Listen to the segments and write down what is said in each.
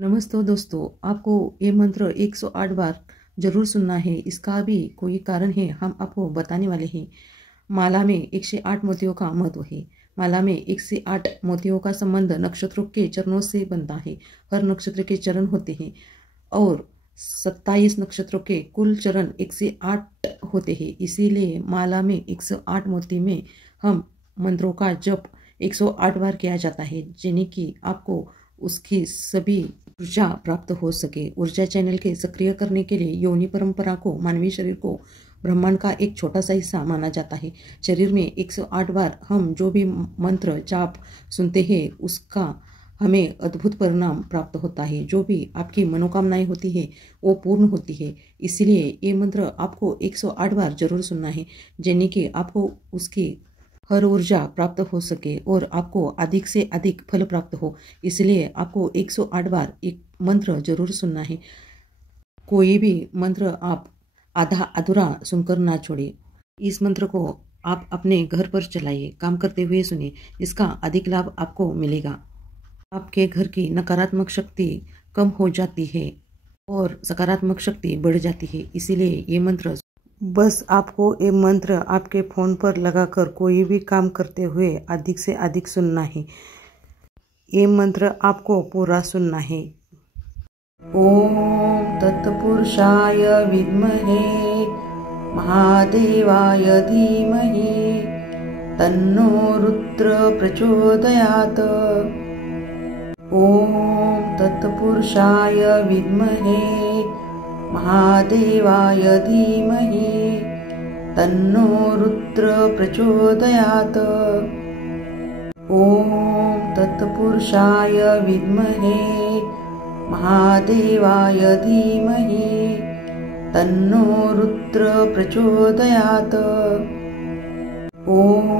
नमस्ते दोस्तों, आपको ये मंत्र 108 बार जरूर सुनना है। इसका भी कोई कारण है, हम आपको बताने वाले हैं। माला में 108 मोतियों का महत्व है। माला में 108 मोतियों का संबंध नक्षत्रों के चरणों से बनता है। हर नक्षत्र के चरण होते हैं और 27 नक्षत्रों के कुल चरण 108 होते हैं। इसीलिए माला में 108 मोती में हम मंत्रों का जप 108 बार किया जाता है, जिन्हें कि आपको उसकी सभी ऊर्जा प्राप्त हो सके। ऊर्जा चैनल के सक्रिय करने के लिए योनि परंपरा को मानवीय शरीर को ब्रह्मांड का एक छोटा सा हिस्सा माना जाता है। शरीर में 108 बार हम जो भी मंत्र जाप सुनते हैं, उसका हमें अद्भुत परिणाम प्राप्त होता है। जो भी आपकी मनोकामनाएं होती है वो पूर्ण होती है। इसलिए ये मंत्र आपको 108 बार जरूर सुनना है, जिन्हें कि आपको उसकी हर ऊर्जा प्राप्त हो सके और आपको अधिक से अधिक फल प्राप्त हो। इसलिए आपको 108 बार एक मंत्र जरूर सुनना है। कोई भी मंत्र आप आधा अधूरा सुनकर ना छोड़े। इस मंत्र को आप अपने घर पर चलाइए, काम करते हुए सुनिए, इसका अधिक लाभ आपको मिलेगा। आपके घर की नकारात्मक शक्ति कम हो जाती है और सकारात्मक शक्ति बढ़ जाती है। इसीलिए ये मंत्र बस आपको ये मंत्र आपके फ़ोन पर लगाकर कोई भी काम करते हुए अधिक से अधिक सुनना है। ये मंत्र आपको पूरा सुनना है। ओम तत्पुरुषाय विद्महे महादेवाय धीमहि तन्नो रुद्र प्रचोदयात्। ओम तत्पुरुषाय विद्महे महादेवाय धीमहि तन्नो रुद्र प्रचोदयात्। ओम तत्पुरुषाय विद्महे महादेवाय धीमहि तन्नो रुद्र प्रचोदयात्। ओम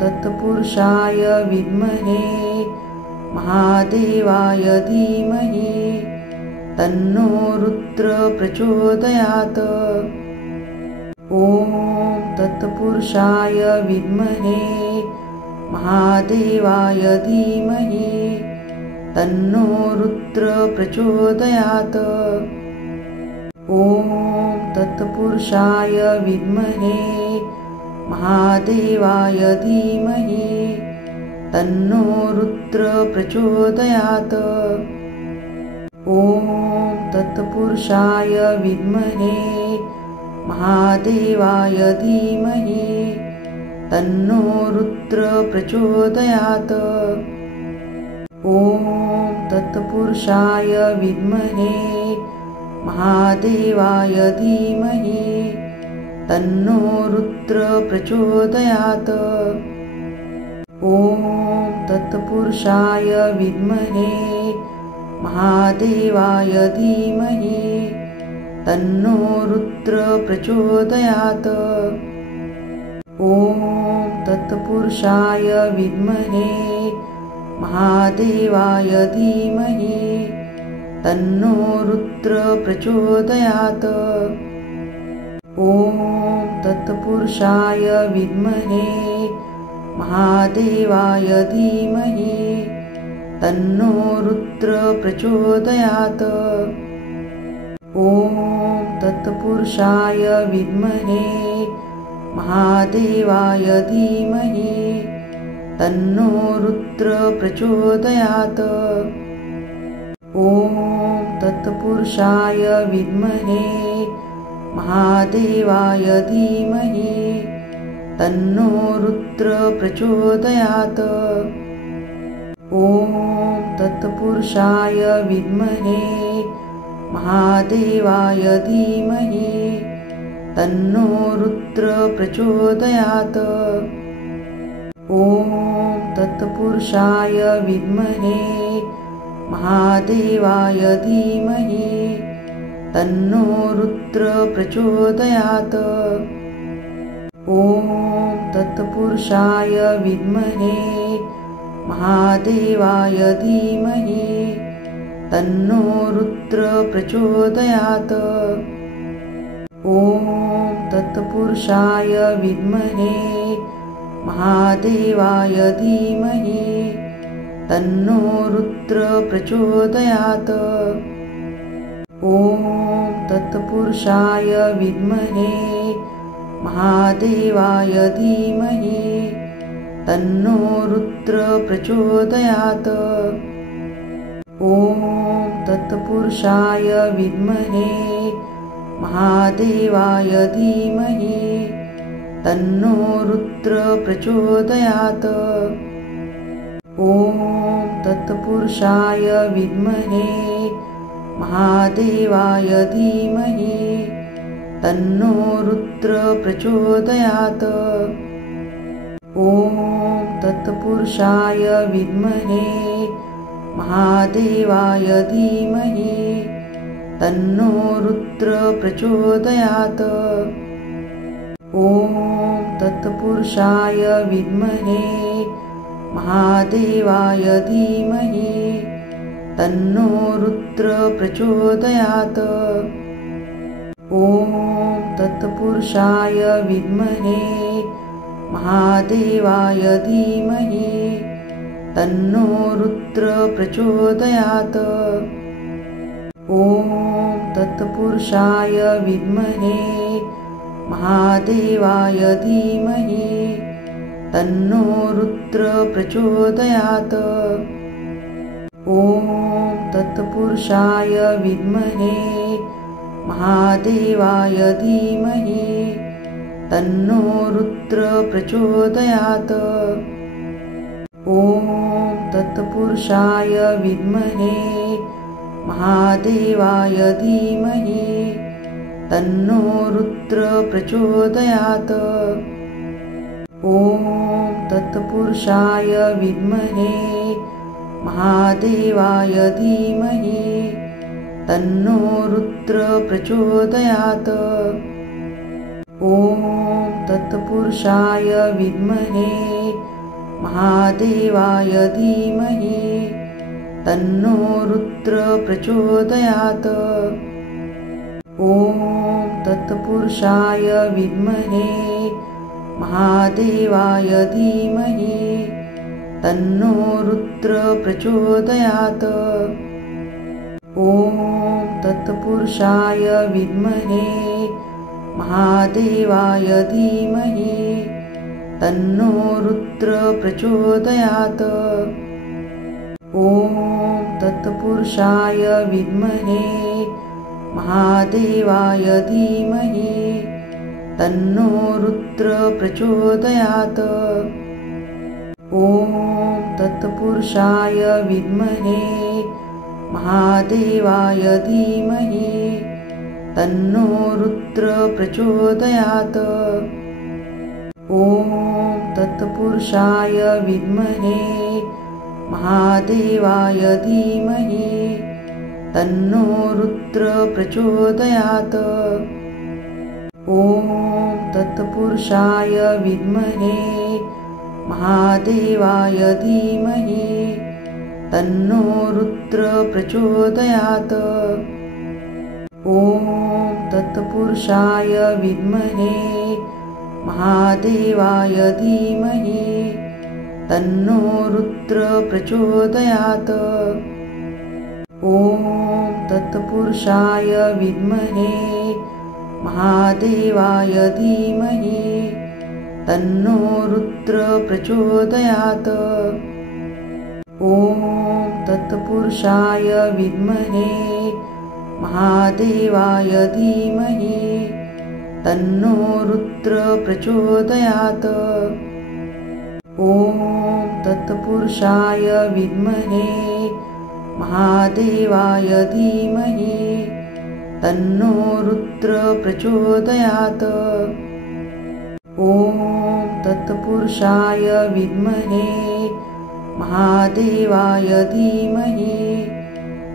तत्पुरुषाय विद्महे महादेवाय धीमहि तन्नो रुद्र प्रचोदयात्। ओम तत्पुरुषाय विद्महे महादेवाय धीमहि तन्नो रुद्र प्रचोदयात्। ओम तत्पुरुषाय विद्महे महादेवाय धीमहि तन्नो रुद्र प्रचोदयात्। ओम तत्पुरुषाय विद्महे महादेवाय धीमहि तन्नो रुद्र प्रचोदयात्। ओम तत्पुरुषाय विद्महे महादेवाय धीमहि तन्नो रुद्र प्रचोदयात्। ओम तत्पुरुषाय विद्महे महादेवाय धीमहि तन्नो रुद्र प्रचोदयात्। ओम तत्पुरुषाय विद्महे महादेवाय धीमहि तन्नो रुद्र प्रचोदयात्। ओम तत्पुरुषाय विद्महे महादेवाय धीमहि तन्नो रुद्र प्रचोदयात्। ओम तत्पुरुषाय विद्महे महादेवाय धीमहि तन्नो रुद्र प्रचोदयात्। ओम तत्पुरुषाय विद्महे महादेवाय धीमहि तन्नो रुद्र प्रचोदयात्। ओम तत्पुरुषाय विद्महे महादेवाय धीमहि तन्नो रुद्र प्रचोदयात्। ओम तत्पुरुषाय विद्महे महादेवाय धीमहि तन्नो रुद्र प्रचोदयात्। ओम तत्पुरुषाय विद्महे महादेवाय धीमहि तन्नो रुद्र प्रचोदयात्। ओम तत्पुरुषाय विद्महे महादेवाय धीमहि तन्नो रुद्र प्रचोदयात्। ॐ तत्पुरुषाय विद्महे महादेवाय धीमहि तन्नो रुद्र प्रचोदयात्। ॐ तत्पुरुषाय विद्महे महादेवाय धीमहि तन्नो रुद्र प्रचोदयात्। ॐ तत्पुरुषाय विद्महे महादेवाय धीमहि तन्नो रुद्र प्रचोदयात्। ॐ तत्पुरुषाय विद्महे महादेवाय धीमहि तन्नो रुद्र प्रचोदयात्। ॐ तत्पुरुषाय विद्महे महादेवाय धीमहि तन्नो रुद्र प्रचोदयात्। ॐ तत्पुरुषाय विद्महे महादेवाय धीमहि तन्नो रुद्र प्रचोदयात्। ॐ तत्पुरुषाय विद्महे महादेवाय धीमहि तन्नो रुद्र प्रचोदयात्। ॐ तत्पुरुषाय विद्महे महादेवाय धीमहि तन्नो रुद्र प्रचोदयात्। ॐ तत्पुरुषाय विद्महे महादेवाय धीमहि तन्नो रुद्र प्रचोदयात्। ॐ तत्पुरुषाय विद्महे महादेवाय धीमहि तन्नो रुद्र प्रचोदयात्। ॐ तत्पुरुषाय विद्महे महादेवाय धीमहि तन्नो रुद्र प्रचोदयात्। ॐ तत्पुरुषाय विद्महे महादेवाय धीमहि तन्नो रुद्र प्रचोदयात्। ॐ तत्पुरुषाय विद्महे महादेवाय धीमहि तन्नो रुद्र प्रचोदयात्। ॐ तत्पुरुषाय विद्महे महादेवाय धीमहि तन्नो रुद्र प्रचोदयात्। ॐ तत्पुरुषाय विद्महे महादेवाय धीमहि तन्नो रुद्र प्रचोदयात्। ॐ तत्पुरुषाय विद्महे महादेवाय धीमहि तन्नो रुद्र प्रचोदयात्। ॐ तत्पुरुषाय विद्महे महादेवाय धीमहि तन्नो रुद्र प्रचोदयात्। ॐ तत्पुरुषाय विद्महे महादेवाय धीमहि तन्नो रुद्र प्रचोदयात्। ॐ तत्पुरुषाय विद्महे महादेवाय धीमहि तन्नो रुद्र प्रचोदयात्। ॐ तत्पुरुषाय विद्महे महादेवाय धीमहि तन्नो रुद्र प्रचोदयात्। ॐ तत्पुरुषाय विद्महे महादेवाय धीमहि तन्नो रुद्र प्रचोदयात्। ॐ तत्पुरुषाय विद्महे महादेवाय धीमहि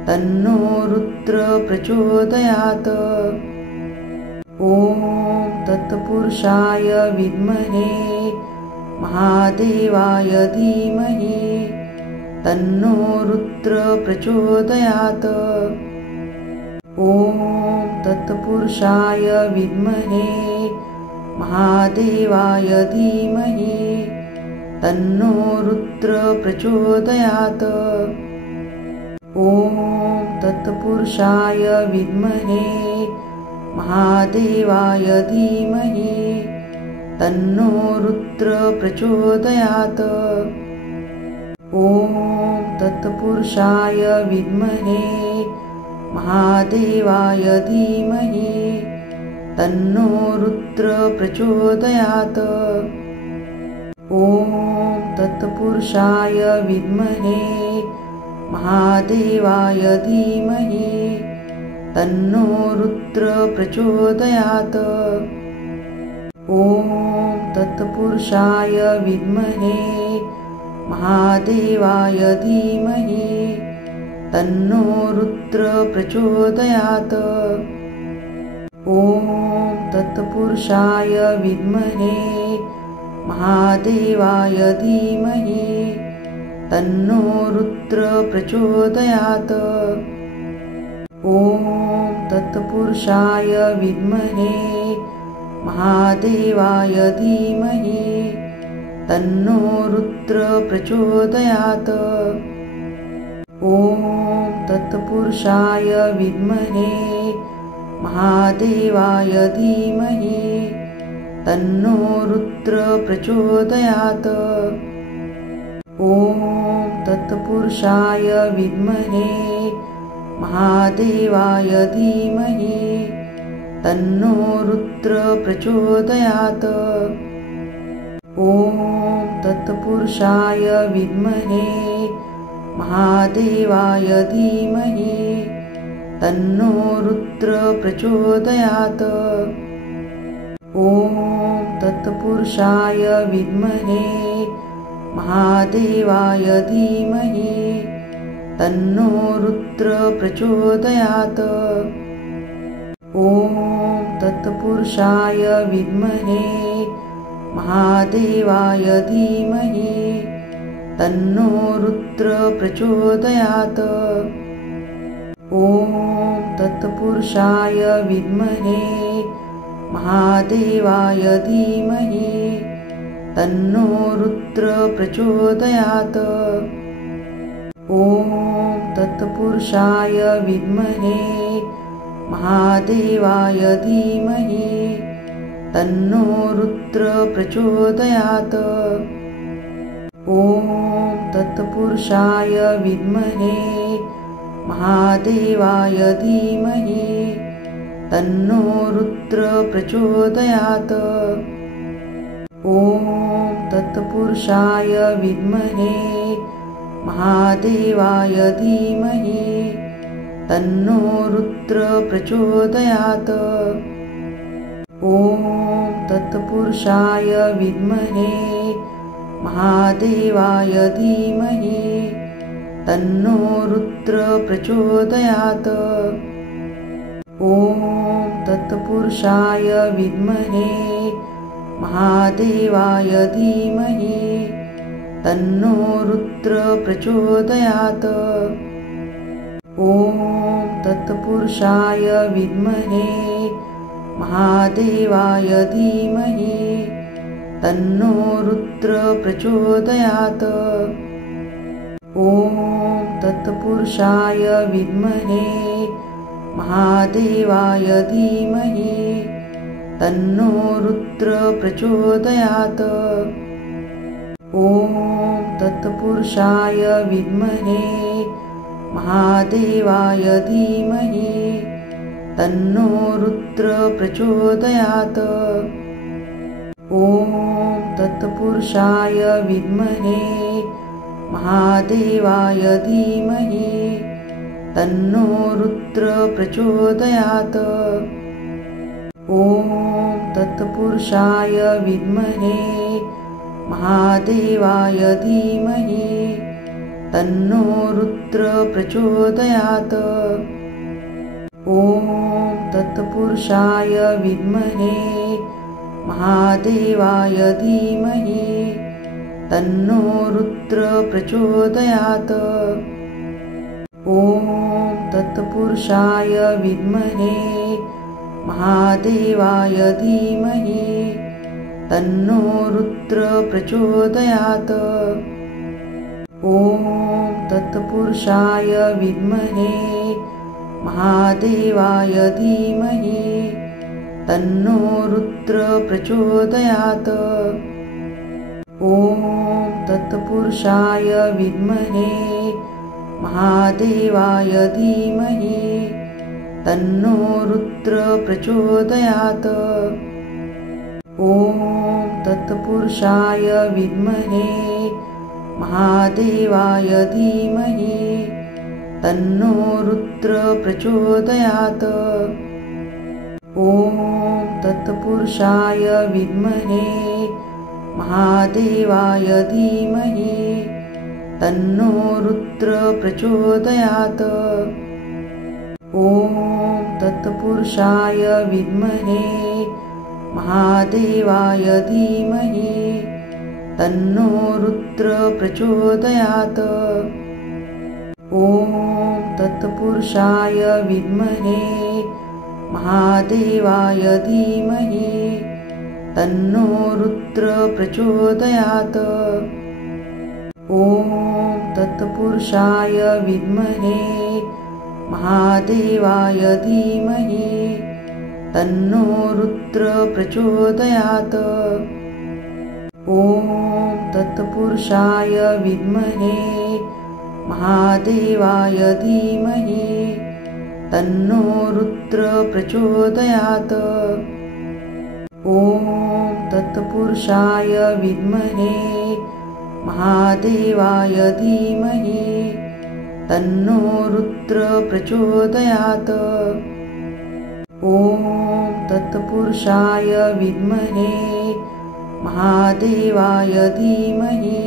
तन्नो रुद्र प्रचोदयात्। ॐ तत्पुरुषाय विद्महे महादेवाय धीमहि तन्नो रुद्र प्रचोदयात्। ॐ तत्पुरुषाय विद्महे महादेवाय धीमहि तन्नो रुद्र प्रचोदयात्। ॐ तत्पुरुषाय विद्महे महादेवाय धीमहि तन्नो रुद्र प्रचोदयात्। ॐ तत्पुरुषाय विद्महे महादेवाय धीमहि तन्नो रुद्र प्रचोदयात्। ॐ तत्पुरुषाय विद्महे महादेवाय धीमहि तन्नो रुद्र प्रचोदयात्। ॐ तत्पुरुषाय विद्महे महादेवाय धीमहि तन्नो रुद्र प्रचोदयात्। ॐ तत्पुरुषाय विद्महे महादेवाय धीमहि तन्नो रुद्र प्रचोदयात्। ॐ तत्पुरुषाय विद्महे महादेवाय धीमहि तन्नो रुद्र प्रचोदयात्। ॐ तत्पुरुषाय विद्महे महादेवाय धीमहि तन्नो रुद्र प्रचोदयात्। ॐ तत्पुरुषाय विद्महे महादेवाय धीमहि तन्नो रुद्र प्रचोदयात्। ॐ तत्पुरुषाय विद्महे महादेवाय धीमहि तन्नो रुद्र प्रचोदयात्। ॐ तत्पुरुषाय विद्महे महादेवाय धीमहि तन्नो रुद्र प्रचोदयात्। ॐ तत्पुरुषाय विद्महे महादेवाय धीमहि तन्नो रुद्र प्रचोदयात्। ॐ तत्पुरुषाय विद्महे महादेवाय धीमहि तन्नो रुद्र प्रचोदयात्। ॐ तत्पुरुषाय विद्महे महादेवाय धीमहि तन्नो रुद्र प्रचोदयात्। ॐ तत्पुरुषाय विद्महे महादेवाय धीमहि तन्नो रुद्र प्रचोदयात्। ॐ तत्पुरुषाय विद्महे महादेवाय धीमहि तन्नो रुद्र प्रचोदयात्। ॐ तत्पुरुषाय विद्महे महादेवाय धीमहि तन्नो रुद्र प्रचोदयात्। ॐ तत्पुरुषाय विद्महे महादेवाय धीमहि तन्नो रुद्र प्रचोदयात्। ॐ तत्पुरुषाय विद्महे महादेवाय धीमहि तन्नो रुद्र प्रचोदयात्। ॐ तत्पुरुषाय विद्महे महादेवाय धीमहि तन्नो रुद्र प्रचोदयात्। ॐ तत्पुरुषाय विद्महे महादेवाय धीमहि तन्नो रुद्र प्रचोदयात्। ॐ तत्पुरुषाय विद्महे महादेवाय धीमहि तन्नो रुद्र प्रचोदयात्। ॐ तत्पुरुषाय विद्महे महादेवाय धीमहि तन्नो रुद्र प्रचोदयात्। ॐ तत्पुरुषाय विद्महे महादेवाय धीमहि तन्नो रुद्र प्रचोदयात्। ॐ तत्पुरुषाय विद्महे महादेवाय धीमहि तन्नो रुद्र प्रचोदयात्। ॐ तत्पुरुषाय विद्महे महादेवाय धीमहि तन्नो रुद्र प्रचोदयात्। ॐ तत्पुरुषाय विद्महे महादेवाय धीमहि तन्नो रुद्र प्रचोदयात्। ॐ तत्पुरुषाय विद्महे महादेवाय धीमहि तन्नो रुद्र प्रचोदयात्। ॐ तत्पुरुषाय विद्महे महादेवाय धीमहि तन्नो रुद्र प्रचोदयात्। ॐ तत्पुरुषाय विद्महे महादेवाय धीमहि तन्नो रुद्र प्रचोदयात्। ॐ तत्पुरुषाय विद्महे महादेवाय धीमहि तन्नो रुद्र प्रचोदयात्। ॐ तत्पुरुषाय विद्महे महादेवाय धीमहि तन्नो रुद्र प्रचोदयात्। ॐ तत्पुरुषाय विद्महे महादेवाय धीमहि तन्नो रुद्र प्रचोदयात्। ॐ तत्पुरुषाय विद्महे महादेवाय धीमहि तन्नो रुद्र प्रचोदयात्। ॐ तत्पुरुषाय विद्महे महादेवाय धीमहि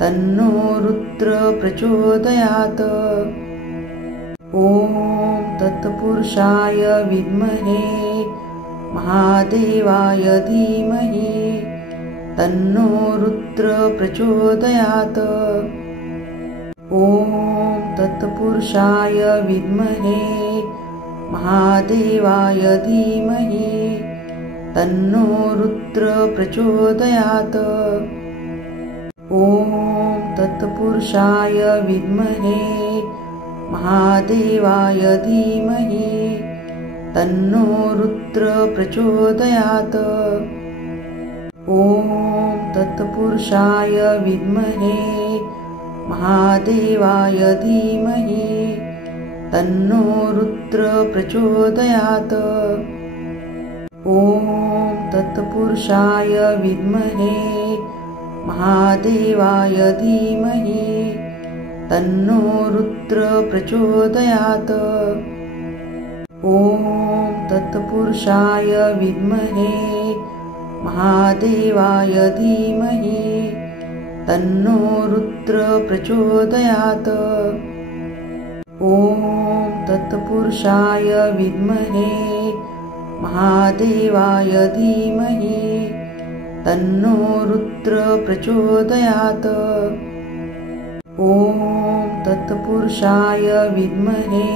तन्नो रुद्र प्रचोदयात्। ॐ तत्पुरुषाय विद्महे महादेवाय धीमहि तन्नो रुद्र प्रचोदयात्। ॐ तत्पुरुषाय विद्महे महादेवाय धीमहि तन्नो रुद्र प्रचोदयात्। ॐ तत्पुरुषाय विद्महे महादेवाय धीमहि तन्नो रुद्र प्रचोदयात्। ॐ तत्पुरुषाय विद्महे महादेवाय धीमहि तन्नो रुद्र प्रचोदयात्। ॐ तत्पुरुषाय विद्महे महादेवाय धीमहि तन्नो रुद्र प्रचोदयात्। ॐ तत्पुरुषाय विद्महे महादेवाय धीमहि तन्नो रुद्र प्रचोदयात्। ॐ तत्पुरुषाय विद्महे महादेवाय धीमहि तन्नो रुद्र प्रचोदयात्। ॐ तत्पुरुषाय विद्महे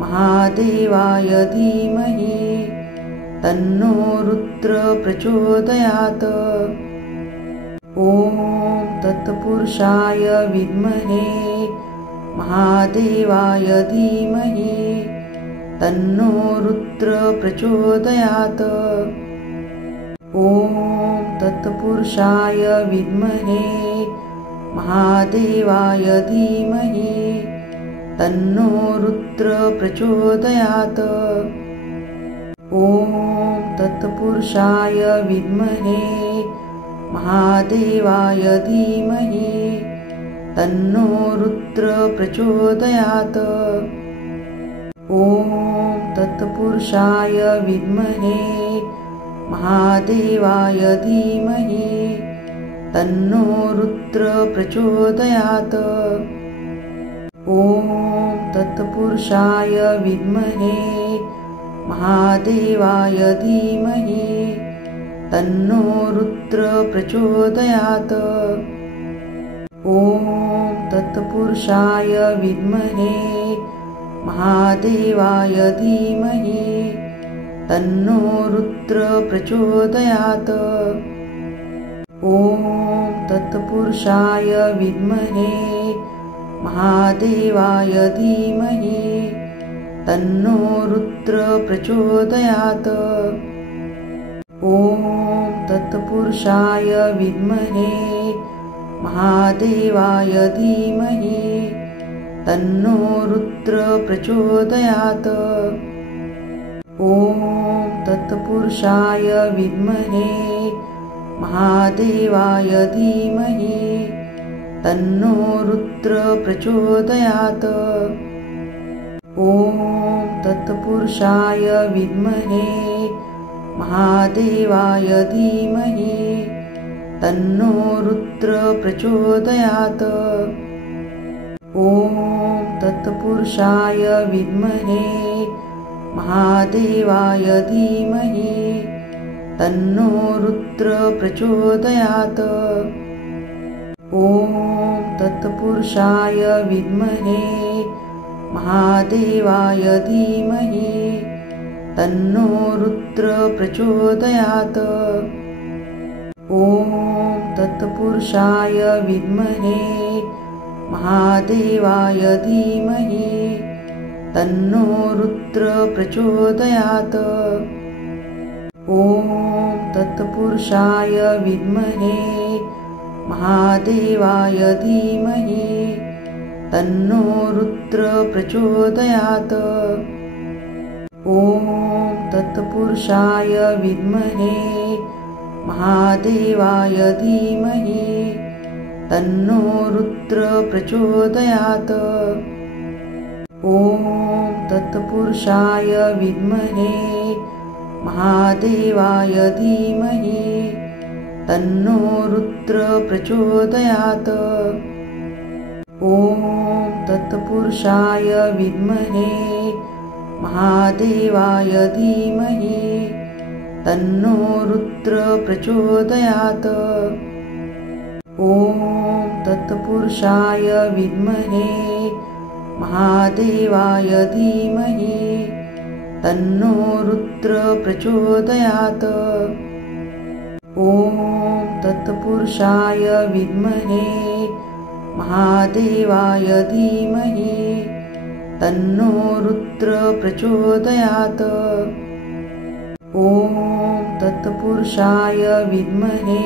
महादेवाय धीमहि तन्नो रुद्र प्रचोदयात्। ॐ तत्पुरुषाय विद्महे महादेवाय धीमहि तन्नो रुद्र प्रचोदयात्। ॐ तत्पुरुषाय विद्महे महादेवाय धीमहि तन्नो रुद्र प्रचोदयात्। ॐ तत्पुरुषाय विद्महे महादेवाय धीमहि तन्नो रुद्र प्रचोदयात्। ॐ तत्पुरुषाय विद्महे महादेवाय धीमहि तन्नो रुद्र प्रचोदयात्। ॐ तत्पुरुषाय विद्महे महादेवाय धीमहि तन्नो रुद्र प्रचोदयात्। ॐ तत्पुरुषाय विद्महे महादेवाय धीमहि तन्नो रुद्र प्रचोदयात्। ॐ तत्पुरुषाय विद्महे महादेवाय धीमहि तन्नो रुद्र प्रचोदयात्। ॐ तत्पुरुषाय विद्महे महादेवाय धीमहि तन्नो रुद्र प्रचोदयात्। ॐ तत्पुरुषाय विद्महे महादेवाय धीमहि तन्नो रुद्र प्रचोदयात्। ॐ तत्पुरुषाय विद्महे महादेवाय धीमहि तन्नो रुद्र प्रचोदयात्। ॐ तत्पुरुषाय विद्महे महादेवाय धीमहि तन्नो रुद्र प्रचोदयात्। ॐ तत्पुरुषाय विद्महे महादेवाय धीमहि तन्नो रुद्र प्रचोदयात्। ॐ तत्पुरुषाय विद्महे महादेवाय धीमहि तन्नो रुद्र प्रचोदयात्। ॐ तत्पुरुषाय विद्महे महादेवाय धीमहि तन्नो रुद्र प्रचोदयात्। ॐ तत्पुरुषाय विद्महे महादेवाय धीमहि तन्नो रुद्र प्रचोदयात्। ॐ तत्पुरुषाय विद्महे महादेवाय धीमहि तन्नो रुद्र प्रचोदयात्। ॐ तत्पुरुषाय विद्महे महादेवाय धीमहि तन्नो रुद्र प्रचोदयात्। ॐ तत्पुरुषाय विद्महे महादेवाय धीमहि तन्नो रुद्र प्रचोदयात्। ॐ तत्पुरुषाय विद्महे महादेवाय धीमहि तन्नो रुद्र प्रचोदयात्। ॐ तत्पुरुषाय विद्महे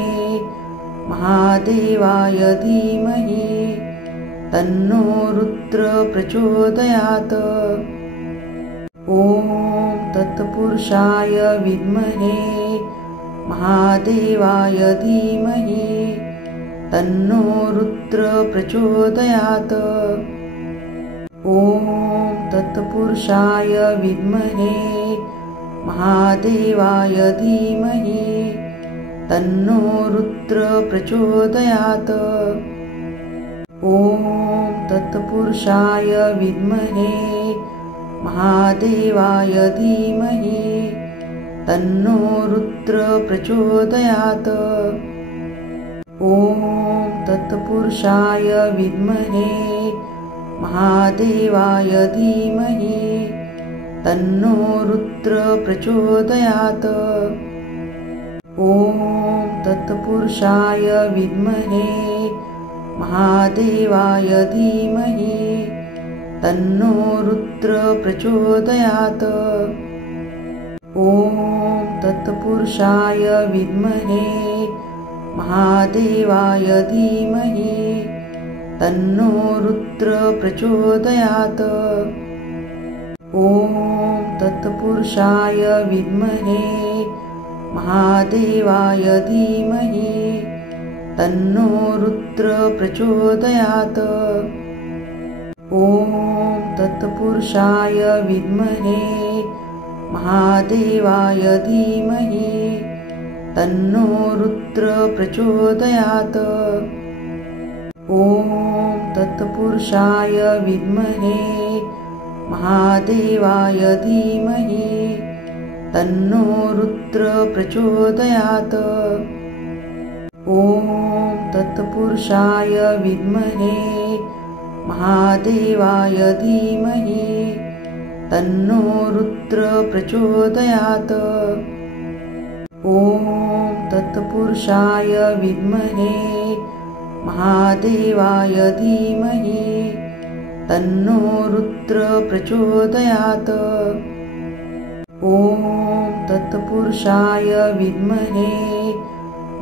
महादेवाय धीमहि तन्नो रुद्र प्रचोदयात्। ॐ तत्पुरुषाय विद्महे महादेवाय धीमहि तन्नो रुद्र प्रचोदयात्। ॐ तत्पुरुषाय विद्महे महादेवाय धीमहि तन्नो रुद्र प्रचोदयात्। ॐ तत्पुरुषाय विद्महे महादेवाय धीमहि तन्नो रुद्र प्रचोदयात्। ॐ तत्पुरुषाय विद्महे महादेवाय धीमहि तन्नो रुद्र प्रचोदयात्। ॐ तत्पुरुषाय विद्महे महादेवाय धीमहि तन्नो रुद्र प्रचोदयात्। ॐ तत्पुरुषाय विद्महे महादेवाय धीमहि तन्नो रुद्र प्रचोदयात्। ॐ तत्पुरुषाय विद्महे महादेवाय धीमहि तन्नो रुद्र प्रचोदयात्। ॐ तत्पुरुषाय विद्महे महादेवाय धीमहि तन्नो रुद्र प्रचोदयात्। ॐ तत्पुरुषाय विद्महे महादेवाय धीमहि तन्नो रुद्र प्रचोदयात्। ॐ तत्पुरुषाय विद्महे महादेवाय धीमहि तन्नो रुद्र प्रचोदयात्। ॐ तत्पुरुषाय विद्महे महादेवाय धीमहि तन्नो रुद्र प्रचोदयात्। ॐ तत्पुरुषाय विद्महे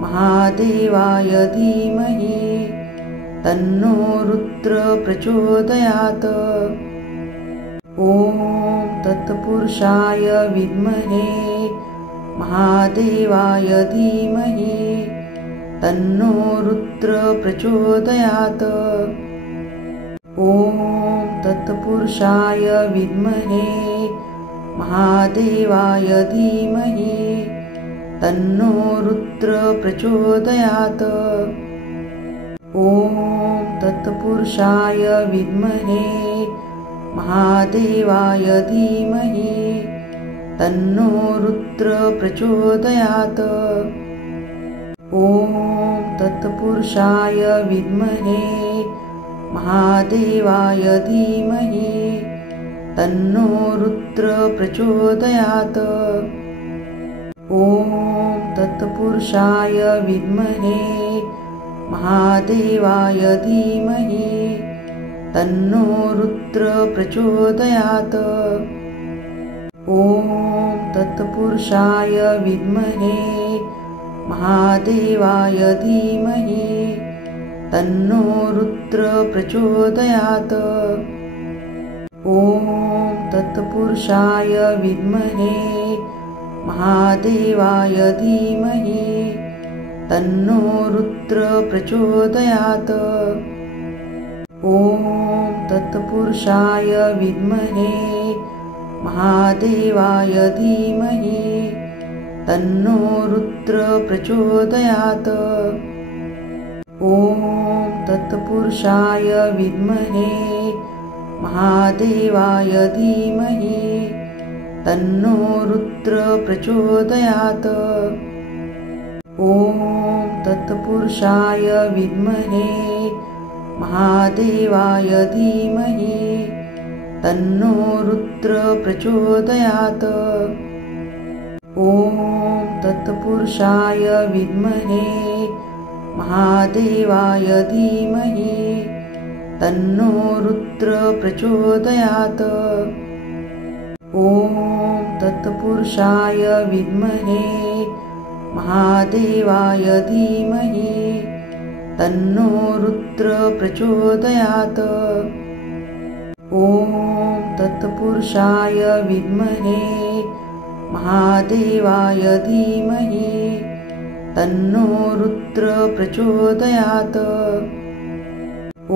महादेवाय धीमहि तन्नो रुद्र प्रचोदयात्। ॐ तत्पुरुषाय विद्महे महादेवाय धीमहि तन्नो रुद्र प्रचोदयात्। ॐ तत्पुरुषाय विद्महे महादेवाय धीमहि तन्नो रुद्र प्रचोदयात्। ॐ तत्पुरुषाय विद्महे महादेवाय धीमहि तन्नो रुद्र प्रचोदयात्। ॐ तत्पुरुषाय विद्महे महादेवाय धीमहि तन्नो रुद्र प्रचोदयात्। ॐ तत्पुरुषाय विद्महे महादेवाय धीमहि तन्नो रुद्र प्रचोदयात्। ॐ तत्पुरुषाय विद्महे महादेवाय धीमहि तन्नो रुद्र प्रचोदयात्। ॐ तत्पुरुषाय विद्महे महादेवाय धीमहि तन्नो रुद्र प्रचोदयात्। ॐ तत्पुरुषाय विद्महे महादेवाय धीमहि तन्नो रुद्र प्रचोदयात्। ॐ तत्पुरुषाय विद्महे महादेवाय धीमहि तन्नो रुद्र प्रचोदयात्। ॐ तत्पुरुषाय विद्महे महादेवाय धीमहि तन्नो रुद्र प्रचोदयात्। ॐ तत्पुरुषाय विद्महे महादेवाय धीमहि तन्नो रुद्र प्रचोदयात्। ॐ तत्पुरुषाय विद्महे महादेवाय धीमहि तन्नो रुद्र प्रचोदयात्। ॐ तत्पुरुषाय विद्महे महादेवाय धीमहि तन्नो रुद्र प्रचोदयात्।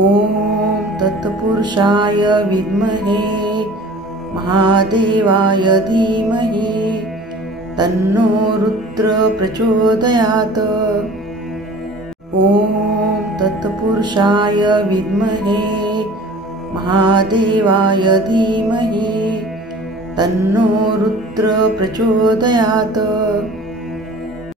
ॐ तत्पुरुषाय विद्महे महादेवाय धीमहि तन्नो रुद्र प्रचोदयात्। ॐ तत्पुरुषाय विद्महे महादेवाय धीमहि तन्नो रुद्र प्रचोदयात्।